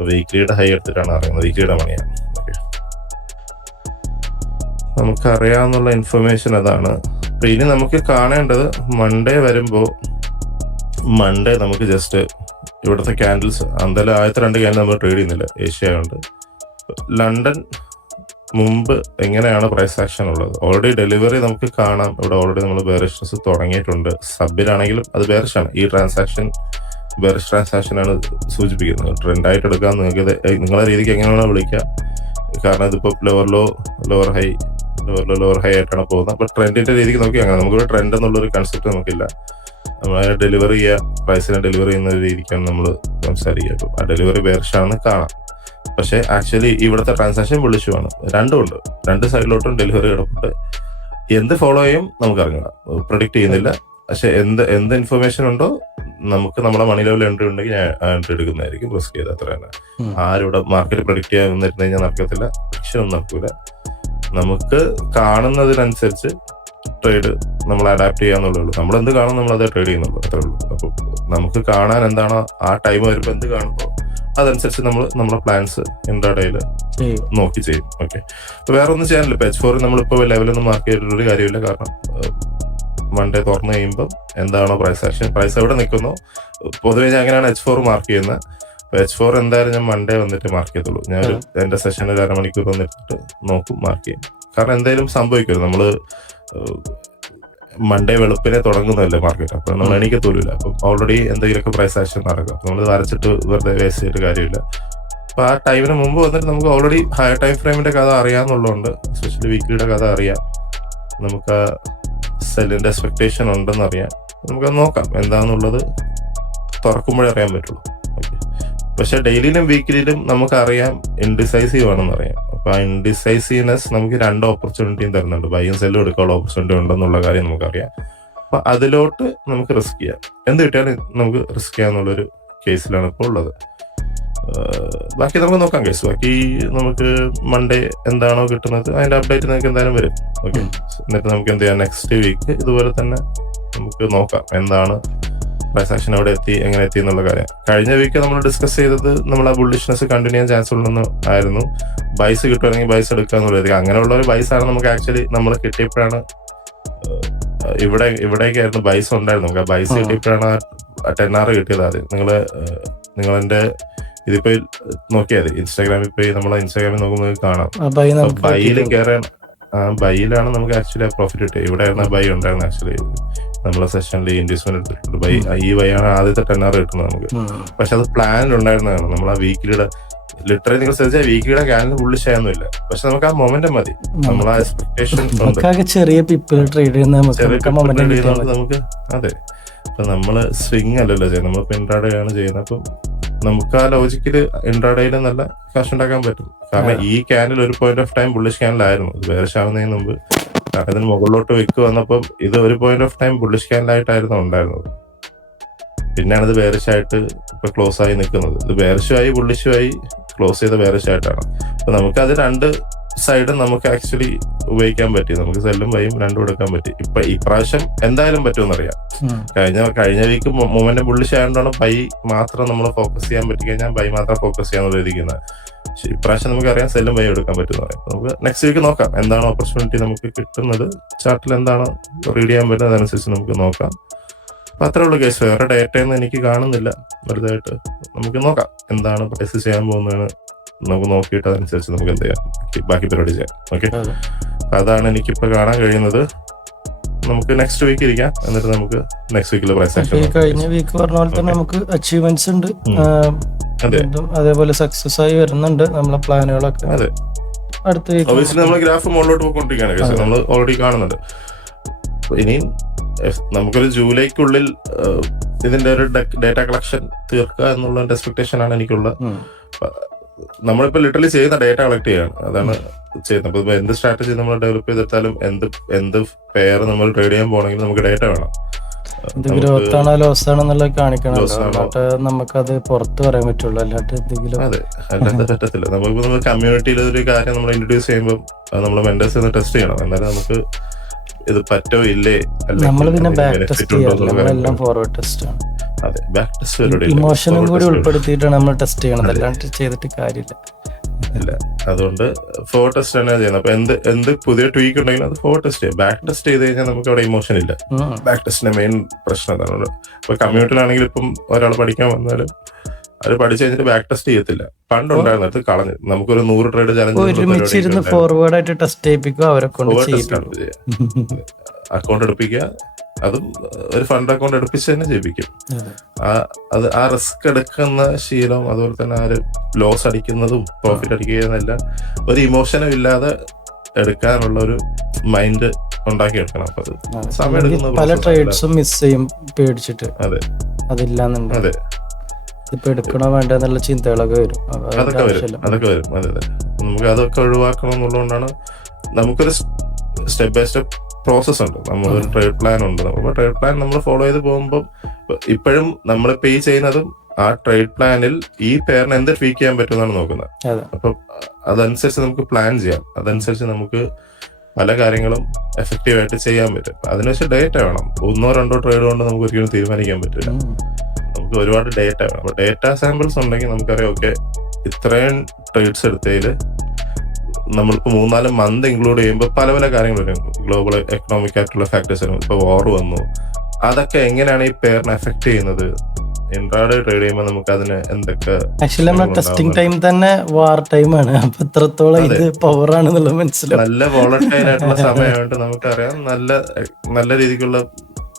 വീക്ക്ലിയുടെ ഹൈ എടുത്തിട്ടാണ് ഇറങ്ങുന്നത്, വീക്ക്ലിയുടെ മണിയാണ്. ഓക്കെ, നമുക്കറിയാവുന്നുള്ള ഇൻഫർമേഷൻ അതാണ്. അപ്പൊ ഇനി നമുക്ക് കാണേണ്ടത് മൺഡേ വരുമ്പോൾ, മൺഡേ നമുക്ക് ജസ്റ്റ് ഇവിടുത്തെ ക്യാൻഡിൽസ് എന്തായാലും ആദ്യത്തെ 2 ക്യാൻഡിൽ നമ്മൾ ട്രേഡ് ചെയ്യുന്നില്ല, ഏഷ്യ ആയതുകൊണ്ട്. ലണ്ടൻ മുമ്പ് എങ്ങനെയാണ് പ്രൈസ് ആക്ഷൻ ഉള്ളത്, ഓൾറെഡി ഡെലിവറി നമുക്ക് കാണാം. ഇവിടെ ഓൾറെഡി നമ്മൾ ബെയറിഷ്നെസ് തുടങ്ങിയിട്ടുണ്ട്. സബിലാണെങ്കിലും അത് ബെയറിഷാണ്. ഈ ട്രാൻസാക്ഷൻ ബെയറിഷ് ട്രാൻസാക്ഷൻ ആണ് സൂചിപ്പിക്കുന്നത്. ട്രെൻഡ് ആയിട്ട് എടുക്കാൻ നിങ്ങൾക്ക് നിങ്ങളെ രീതിക്ക് എങ്ങനെയാണോ വിളിക്കുക, കാരണം ഇതിപ്പോ ലോവർ ഹൈ ആയിട്ടാണ് പോകുന്നത്. അപ്പൊ ട്രെൻഡിന്റെ രീതിക്ക് നോക്കി അങ്ങനെ നമുക്കിവിടെ ട്രെൻഡ് എന്നുള്ളൊരു കൺസെപ്റ്റ് നമുക്കില്ല. നമ്മൾ ഡെലിവറി ചെയ്യുക, പ്രൈസിനെ ഡെലിവറി ചെയ്യുന്ന രീതിക്കാണ് നമ്മൾ സംസാരിക്കുക. അപ്പൊ ആ ഡെലിവറി ബെയറിഷാണെന്ന് കാണാം. പക്ഷെ ആക്ച്വലി ഇവിടുത്തെ ട്രാൻസാക്ഷൻ ബുള്ളിഷുമാണ്. രണ്ടുമുണ്ട്, 2 സൈഡിലോട്ടും ഡെലിവറി കിടപ്പുണ്ട്. എന്ത് ഫോളോ ചെയ്യും നമുക്ക് അറിഞ്ഞൂടാ, പ്രൊഡിക്ട് ചെയ്യുന്നില്ല. പക്ഷെ എന്ത് ഇൻഫർമേഷൻ ഉണ്ടോ നമുക്ക് നമ്മുടെ മണി ലെവൽ എൻട്രി ഉണ്ടെങ്കിൽ ഞാൻ എൻട്രി എടുക്കുന്നതായിരിക്കും റിസ്ക് ചെയ്ത്. അത്ര തന്നെ. ആരുടെ മാർക്കറ്റ് പ്രൊഡിക്ട് ചെയ്യാൻ വന്നിരുന്നു കഴിഞ്ഞാൽ നടക്കത്തില്ല, പക്ഷെ ഒന്നും നടക്കൂല. നമുക്ക് കാണുന്നതിനനുസരിച്ച് ട്രേഡ് നമ്മൾ അഡാപ്റ്റ് ചെയ്യാന്നുള്ളൂ. നമ്മൾ എന്ത് കാണും നമ്മൾ അതേ ട്രേഡ് ചെയ്യുന്നുള്ളൂ, അത്രേ ഉള്ളൂ. അപ്പൊ നമുക്ക് കാണാൻ എന്താണോ ആ ടൈം വരുമ്പോൾ എന്ത് കാണുമ്പോൾ അതനുസരിച്ച് നമ്മൾ നമ്മുടെ പ്ലാൻസ് ഇൻട്രാഡേയില് നോക്കി ചെയ്യും. ഓക്കെ, അപ്പൊ വേറെ ഒന്നും ചെയ്യാനില്ല. ഇപ്പൊ H4 നമ്മളിപ്പോ ലെവലൊന്നും മാർക്ക് ചെയ്തിട്ടൊരു കാര്യമില്ല. കാരണം മൺഡേ തുറന്നു കഴിയുമ്പോൾ എന്താണോ പ്രൈസ് ആക്ഷൻ, പ്രൈസ് എവിടെ നിൽക്കുന്നോ, പൊതുവെ ഞാൻ അങ്ങനെയാണ് H4 മാർക്ക് ചെയ്യുന്നത്. H4 എന്തായാലും ഞാൻ മൺഡേ വന്നിട്ട് മാർക്ക് ചെയ്തുള്ളൂ. ഞാൻ എന്റെ സെഷൻ ഒരു 1/2 മണിക്കൂർ വന്നിട്ട് നോക്കും, മാർക്ക് ചെയ്യും. കാരണം എന്തായാലും സംഭവിക്കരുത്. നമ്മള് മൺഡേ വെളുപ്പിനെ തുടങ്ങുന്നതല്ലേ മാർക്കറ്റ്, അപ്പൊ നമ്മൾ എണീക്കത്തോലില്ല. അപ്പം ഓൾറെഡി എന്തെങ്കിലുമൊക്കെ പ്രൈസ് ആക്ഷൻ നടക്കും. അപ്പൊ നമ്മൾ വരച്ചിട്ട് വെറുതെ വേസ്റ്റ് ചെയ്തിട്ട് കാര്യമില്ല. അപ്പൊ ആ ടൈമിന് മുമ്പ് വന്നിട്ട് നമുക്ക് ഓൾറെഡി ഹയർ ടൈം ഫ്രെയിമിന്റെ കഥ അറിയാന്നുള്ളതുകൊണ്ട്, എസ്പെഷ്യലി വീക്ക്ലിയുടെ കഥ അറിയാം, നമുക്ക് ആ സെല്ലിന്റെ എക്സ്പെക്ടേഷൻ ഉണ്ടെന്ന് അറിയാം. നമുക്കത് നോക്കാം, എന്താന്നുള്ളത് തുറക്കുമ്പോഴേ അറിയാൻ പറ്റുള്ളൂ. ഓക്കെ, പക്ഷെ ഡെയിലിയിലും വീക്കിലിലും നമുക്കറിയാം ഇൻഡിസൈസീവ് ആണെന്ന് അറിയാം. അപ്പൊ ആ ഇൻഡിസൈസീവ്നെസ് നമുക്ക് 2 ഓപ്പർച്യൂണിറ്റിയും തരുന്നുണ്ട്. ബൈയും സെല്ലും എടുക്കാനുള്ള ഓപ്പർച്യൂണിറ്റി ഉണ്ടെന്നുള്ള കാര്യം നമുക്കറിയാം. അപ്പൊ അതിലോട്ട് നമുക്ക് റിസ്ക് ചെയ്യാം. എന്ത് കിട്ടിയാലും നമുക്ക് റിസ്ക് ചെയ്യാന്നുള്ളൊരു കേസിലാണ് ഇപ്പോൾ ഉള്ളത്. ബാക്കി നമുക്ക് നോക്കാം കേസ്. ബാക്കി നമുക്ക് മൺഡേ എന്താണോ കിട്ടുന്നത് അതിന്റെ അപ്ഡേറ്റ് നിങ്ങൾക്ക് എന്തായാലും വരും. ഓക്കെ, എന്നിട്ട് നമുക്ക് എന്ത് ചെയ്യാം, നെക്സ്റ്റ് വീക്ക് ഇതുപോലെ തന്നെ നമുക്ക് നോക്കാം എന്താണ് പ്രൈസ് ആക്ഷൻ എവിടെ എത്തി, എങ്ങനെ എത്തി എന്നുള്ള കാര്യം. കഴിഞ്ഞ വീക്ക് നമ്മൾ ഡിസ്കസ് ചെയ്തത് നമ്മൾ ആ ബുള്ളിഷ്നെസ് കണ്ടിന്യൂ ചെയ്യാൻ ചാൻസ് ഉണ്ടെന്ന് ആയിരുന്നു. ബൈസ് കിട്ടുവാണെങ്കിൽ ബൈസ് എടുക്കുക എന്നുള്ളത്. അങ്ങനെയുള്ള ഒരു ബൈസാണ് നമുക്ക് ആക്ച്വലി നമ്മൾ കിട്ടിയപ്പോഴാണ് ഇവിടേക്കായിരുന്നു ബൈസ് ഉണ്ടായിരുന്നു. നമുക്ക് ആ ബൈസ് കിട്ടിയപ്പോഴാണ് 10R കിട്ടിയത്. ആദ്യം നിങ്ങളെന്റെ ഇതിപ്പോ നോക്കിയാൽ മതി, ഇൻസ്റ്റാഗ്രാമിൽ പോയി നമ്മളെ ഇൻസ്റ്റാഗ്രാമിൽ നോക്കുമ്പോൾ കാണാം. ബൈയിൽ കയറാൻ ബൈയിലാണ് നമുക്ക് ആക്ച്വലി പ്രോഫിറ്റ് കിട്ടിയത്. ഇവിടെ ആയിരുന്നു ബൈ ഉണ്ടായിരുന്നു ആക്ച്വലി നമ്മളെ സെഷനിൽ ഇൻവെസ്റ്റ്മെന്റ് എടുത്തിട്ടുണ്ട്. ഈ ബൈ ആണ് ആദ്യത്തെ 10R കിട്ടുന്നത് നമുക്ക്. പക്ഷെ അത് പ്ലാനിൽ ഉണ്ടായിരുന്നതാണ്. നമ്മൾ ആ വീക്കിലിയുടെ ലിറ്ററലി നിങ്ങൾ ശ്രദ്ധിച്ചാൽ വീക്കിയുടെ ക്യാനൽ ബുള്ളിഷ് ആയൊന്നുമില്ല. പക്ഷെ നമുക്ക് ആ മൊമെന്റം മതി, നമ്മൾ ആ എക്സ്പെക്ടേഷൻ ചെറിയ പീപ്പിൾ ട്രേഡ് ചെയ്യുന്ന നമുക്ക്. അതെ, ഇപ്പൊ നമ്മള് സ്വിങ് അല്ലല്ലോ ചെയ്യുന്നത്, നമ്മളിപ്പോ ഇൻട്രാഡേ ആണ് ചെയ്യുന്നത്. അപ്പം നമുക്ക് ആ ലോജിക്കില് ഇൻട്രാഡേയിൽ നല്ല കാശ് ഉണ്ടാക്കാൻ പറ്റും. കാരണം ഈ ക്യാനിൽ ഒരു പോയിന്റ് ഓഫ് ടൈം ബുള്ളിഷ് ക്യാനിലായിരുന്നു, ഇത് ബെയറിഷ് ആവുന്നതിന് മുമ്പ്. അതിന് മുകളിലോട്ട് വെക്ക് വന്നപ്പം ഇത് ഒരു പോയിന്റ് ഓഫ് ടൈം ബുള്ളിഷ് ക്യാനിലായിട്ടായിരുന്നു ഉണ്ടായിരുന്നത്. പിന്നെയാണ് ഇത് ബെയറിഷ് ആയിട്ട് ഇപ്പൊ ക്ലോസ് ആയി നിൽക്കുന്നത്. ഇത് ബെയറിഷുമായി ബുള്ളിഷുമായി ക്ലോസ് ചെയ്ത ബെയറിഷ് ആയിട്ടാണ്. അപ്പൊ നമുക്ക് അത് രണ്ട് സൈഡും നമുക്ക് ആക്ച്വലി ഉപയോഗിക്കാൻ പറ്റി. നമുക്ക് സെല്ലും ബൈയും രണ്ടും എടുക്കാൻ പറ്റി. ഇപ്പൊ ഇപ്രാവശ്യം എന്തായാലും പറ്റുമെന്നറിയാം. കഴിഞ്ഞ വീക്ക് മൊമെന്റ് ബുള്ളിഷ് ആയതുകൊണ്ടാണ് ബൈ മാത്രം നമ്മൾ ഫോക്കസ് ചെയ്യാൻ പറ്റി കഴിഞ്ഞാൽ ബൈ മാത്രം ഫോക്കസ് ചെയ്യാന്നുള്ള ഇരിക്കുന്നത്. പക്ഷെ ഇപ്രാവശ്യം നമുക്കറിയാം സെല്ലും ബൈ എടുക്കാൻ പറ്റുന്ന പറയാം. നമുക്ക് നെക്സ്റ്റ് വീക്ക് നോക്കാം എന്താണ് ഓപ്പർച്യൂണിറ്റി നമുക്ക് കിട്ടുന്നത്, ചാർട്ടിൽ എന്താണ് റീഡ് ചെയ്യാൻ പറ്റുന്നത്, അതനുസരിച്ച് നമുക്ക് നോക്കാം. അപ്പൊ അത്രേ ഉള്ളൂ കേസ്. വേറെ ഡേറ്റയൊന്നും എനിക്ക് കാണുന്നില്ല. വെറുതായിട്ട് നമുക്ക് നോക്കാം എന്താണ് പ്രൈസ് ചെയ്യാൻ പോകുന്നതെന്ന് നമുക്ക് നോക്കിയിട്ട് അതനുസരിച്ച് നമുക്ക് എന്ത് ചെയ്യാം, ബാക്കി പരിപാടി ചെയ്യാം. ഓക്കെ, അതാണ് എനിക്കിപ്പോ കാണാൻ കഴിയുന്നത്. നമുക്ക് നെക്സ്റ്റ് വീക്ക് ഇരിക്കാം, എന്നിട്ട് നമുക്ക് നെക്സ്റ്റ് വീക്കിലെ പ്രൈസ് ആക്ഷൻ. കഴിഞ്ഞ വീക്ക് പറഞ്ഞ പോലെ തന്നെ നമുക്ക് അച്ചീവ്മെന്റ്സ് ഉണ്ട്, അതേപോലെ സക്സസ് ആയി വരുന്നുണ്ട് നമ്മളെ പ്ലാനുകളൊക്കെ. അതെ, അടുത്ത വീക്ക് ഒബിയസ്ലി നമ്മൾ ഗ്രാഫ് മുകളിലോട്ട് പോയിക്കൊണ്ടിരിക്കുകയാണ്, നമ്മൾ ഓൾറെഡി കാണുന്നുണ്ട്. ഇനിയും നമുക്കൊരു ജൂലൈക്കുള്ളിൽ ഇതിന്റെ ഒരു ഡേറ്റ കളക്ഷൻ തീർക്കുക എന്നുള്ള എക്സ്പെക്ടേഷൻ ആണ് എനിക്കുള്ള. നമ്മളിപ്പോ ലിറ്ററലി ചെയ്യുന്ന ഡേറ്റ കളക്ട് ചെയ്യാണ്, അതാണ് ചെയ്യുന്നത്. അപ്പൊ എന്ത് സ്ട്രാറ്റജി നമ്മൾ ഡെവലപ്പ് ചെയ്തെടുത്താലും എന്ത് പെയർ നമ്മൾ ട്രേഡ് ചെയ്യാൻ പോകണമെങ്കിൽ നമുക്ക് ഡേറ്റ വേണം. ഗ്രോത്ത് ആണോ ലോസ് ആണെന്നുള്ളത് കാണിക്കണം, നമുക്കത് പുറത്ത് പറയാൻ പറ്റുള്ളൂ. അല്ലാണ്ട് എന്തെങ്കിലും അതെ, അല്ലാതെ പറ്റത്തില്ല. നമ്മൾ കമ്മ്യൂണിറ്റിയിൽ ഒരു കാര്യം നമ്മൾ ഇൻട്രൊഡ്യൂസ് ചെയ്യുമ്പോൾ നമ്മൾ മെന്റേഴ്സ് ടെസ്റ്റ് ചെയ്യണം, എന്നാലും നമുക്ക് ഇത് പറ്റോ ഇല്ലേ. നമ്മൾ പിന്നെ ബാക്ക് ടെസ്റ്റ് ചെയ്യാം, ഫോർവേഡ് ടെസ്റ്റ് ആണ്. അതെ, ബാക്ക് ടെസ്റ്റ് ഇമോഷനും കൂടി ഉൾപ്പെടുത്തിയിട്ടാണ് നമ്മൾ ടെസ്റ്റ് ചെയ്യണത്, അല്ലാണ്ട് ചെയ്തിട്ട് കാര്യമില്ല. ഇല്ല, അതുകൊണ്ട് ഫോർ ടെസ്റ്റ് ആണ് ചെയ്യുന്നത്. അപ്പൊ എന്ത് പുതിയ ട്വീക്ക് ഉണ്ടെങ്കിലും അത് ഫോർ ടെസ്റ്റ് ചെയ്യാം. ബാക്ക് ടെസ്റ്റ് ചെയ്ത് കഴിഞ്ഞാൽ നമുക്ക് അവിടെ ഇമോഷൻ ഇല്ല. ബാക്ക് ടെസ്റ്റിന്റെ മെയിൻ പ്രശ്നം അതാണ്. ഇപ്പൊ കമ്മ്യൂണിറ്റിയിലാണെങ്കിൽ ഇപ്പം ഒരാൾ പഠിക്കാൻ വന്നാലും അത് പഠിച്ചു കഴിഞ്ഞിട്ട് ബാക്ക് ടെസ്റ്റ് ചെയ്യത്തില്ല. പണ്ടുണ്ടായിരുന്നു, അത് കളഞ്ഞ് നമുക്കൊരു 100 ട്രേഡ് ചലഞ്ച് ഫോർവേഡ് ആയിട്ട് ടെസ്റ്റ് ചെയ്യിപ്പിക്കുക, അവരെ അക്കൗണ്ട് എടുപ്പിക്കുക. അതും ഒരു ഫണ്ട് അക്കൗണ്ട് എടുപ്പിച്ച് തന്നെ ചെയ്യിപ്പിക്കും. ആ റിസ്ക് എടുക്കുന്ന ശീലം, അതുപോലെ തന്നെ ആ ഒരു ലോസ് അടിക്കുന്നതും പ്രോഫിറ്റ് അടിക്കുന്നതെല്ലാം ഒരു ഇമോഷനും ഇല്ലാതെ എടുക്കാനുള്ള ഒരു മൈൻഡ് ഉണ്ടാക്കിയെടുക്കണം. അപ്പൊ അത് സമയം എടുക്കുന്ന പല ട്രേഡ്സും മിസ് ചെയ്യും പേടിച്ചിട്ട്. അതെ, അതില്ലാന്നുണ്ട്. അതെ, ഇപ്പൊ എടുക്കണോ വേണ്ട എന്നുള്ള ചിന്തകളൊക്കെ വരും. അതൊക്കെ വരും. അതെ, നമുക്ക് അതൊക്കെ ഒഴിവാക്കണം എന്നുള്ളതുകൊണ്ടാണ് നമുക്കൊരു സ്റ്റെപ്പ് ബൈ സ്റ്റെപ്പ് പ്രോസസ് ഉണ്ട്. നമ്മളൊരു ട്രേഡ് പ്ലാൻ ഉണ്ട്. അപ്പൊ ട്രേഡ് പ്ലാൻ നമ്മൾ ഫോളോ ചെയ്ത് പോകുമ്പോൾ ഇപ്പോഴും നമ്മൾ പേ ചെയ്യുന്നതും ആ ട്രേഡ് പ്ലാനിൽ ഈ പെയറിന് എന്ത് ട്വീക്ക് ചെയ്യാൻ പറ്റുമെന്നാണ് നോക്കുന്നത്. അപ്പം അതനുസരിച്ച് നമുക്ക് പ്ലാൻ ചെയ്യാം. അതനുസരിച്ച് നമുക്ക് പല കാര്യങ്ങളും എഫക്റ്റീവ് ആയിട്ട് ചെയ്യാൻ പറ്റും. അതിനുവെച്ച് ഡേറ്റ വേണം. 1-2 ട്രേഡ് കൊണ്ട് നമുക്ക് ഒരിക്കലും തീരുമാനിക്കാൻ പറ്റില്ല. നമുക്ക് ഒരുപാട് ഡേറ്റ വേണം. അപ്പൊ ഡേറ്റ സാമ്പിൾസ് ഉണ്ടെങ്കിൽ നമുക്കറിയാം, ഓക്കെ ഇത്രയും ട്രേഡ്സ് എടുത്തതിൽ നമ്മളിപ്പോൾ 3-4 മന്ത് ഇൻക്ലൂഡ് ചെയ്യുമ്പോൾ പല പല കാര്യങ്ങൾ വരും. ഗ്ലോബൽ എക്കണോമിക് ആയിട്ടുള്ള ഫാക്ടേഴ്സ് വരും. ഇപ്പൊ വാർ വന്നു, അതൊക്കെ എങ്ങനെയാണ് ഈ പെയറിനെ എഫക്ട് ചെയ്യുന്നത്. ഇൻട്രാഡേ ട്രേഡ് ചെയ്യുമ്പോൾ നമുക്ക് അതിന് എന്തൊക്കെ ആക്ച്വലി നമ്മുടെ ടെസ്റ്റിംഗ് ടൈം തന്നെ വാർ ടൈം ആണ്. അപ്പൊ എത്രത്തോളം ഇത് പവർ ആണെന്നുള്ളത് മനസ്സിലാവും. നല്ല വോളറ്റൈൽ ആയിട്ടുള്ള സമയമായിട്ട് നമുക്കറിയാം, നല്ല രീതിക്കുള്ള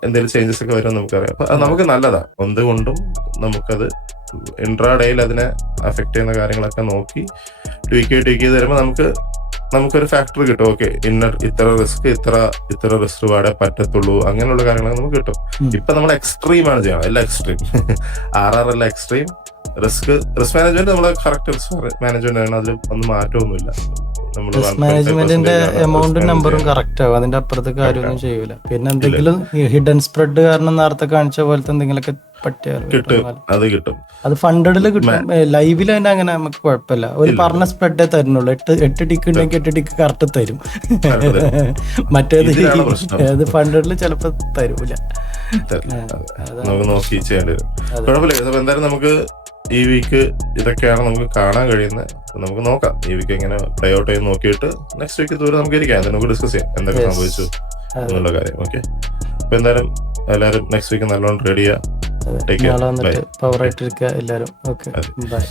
എന്തെങ്കിലും ചേഞ്ചസ് ഒക്കെ വരും നമുക്കറിയാം. അപ്പൊ അത് നമുക്ക് നല്ലതാ. എന്തുകൊണ്ടും നമുക്കത് ഇൻട്രാഡേയിൽ അതിനെ അഫക്ട് ചെയ്യുന്ന കാര്യങ്ങളൊക്കെ നോക്കി ട്വീക്ക് ചെയ്ത് തരുമ്പോൾ നമുക്കൊരു ഫാക്ടർ കിട്ടും. ഓക്കെ, ഇത്ര റിസ്ക് റിവാർഡേ പറ്റത്തുള്ളൂ, അങ്ങനെയുള്ള കാര്യങ്ങളൊക്കെ നമുക്ക് കിട്ടും. ഇപ്പൊ നമ്മൾ എക്സ്ട്രീം ആണ് ചെയ്യണം, എല്ലാം extreme. RR extreme risk management നമ്മളെ കറക്റ്റ് റിസ്ക് മാനേജ്മെന്റ് ആണ്. അതിൽ ഒന്നും മാറ്റമൊന്നുമില്ല. മാനേജ്മെന്റിന്റെ എമൗണ്ടും നമ്പറും കറക്റ്റ് ആവും. അതിന്റെ അപ്പുറത്ത് കാര്യമൊന്നും ചെയ്യൂല. പിന്നെ എന്തെങ്കിലും ഹിഡൻ സ്പ്രെഡ് കാരണം നേരത്തെ കാണിച്ച പോലത്തെ എന്തെങ്കിലുമൊക്കെ അത് കിട്ടും. അത് ഫണ്ടഡില് കിട്ടും. ലൈവിൽ തന്നെ അങ്ങനെ നമുക്ക് കുഴപ്പമില്ല. ഒരു പറഞ്ഞ സ്പ്രെഡേ തരുന്നുള്ളൂ. 8 ടിക്ക് ഉണ്ടെങ്കിൽ 8 ടിക്ക് കറക്റ്റ് തരും. മറ്റേത് ഫണ്ടഡില് ചിലപ്പോ തരൂല. നമുക്ക് നോക്കി ചെയ്യേണ്ടി വരും. കുഴപ്പമില്ല. എന്തായാലും നമുക്ക് ഈ വീക്ക് ഇതൊക്കെയാണ് നമുക്ക് കാണാൻ കഴിയുന്നത്. നമുക്ക് നോക്കാം ഈ വീക്ക് എങ്ങനെ പ്ലേ ഔട്ട് ചെയ്ത് നോക്കിയിട്ട് നെക്സ്റ്റ് വീക്ക് ദൂരം നമുക്ക് ഇരിക്കാം, നമുക്ക് ഡിസ്കസ് ചെയ്യാം എന്തൊക്കെ സംഭവിച്ചു എന്നുള്ള കാര്യം. ഓക്കെ, അപ്പൊ എന്തായാലും എല്ലാവരും നെക്സ്റ്റ് വീക്ക് നല്ലോണം ട്രേഡ് ചെയ്യാം. പവർ ആയിട്ടിരിക്കുക എല്ലാവരും. Okay, by.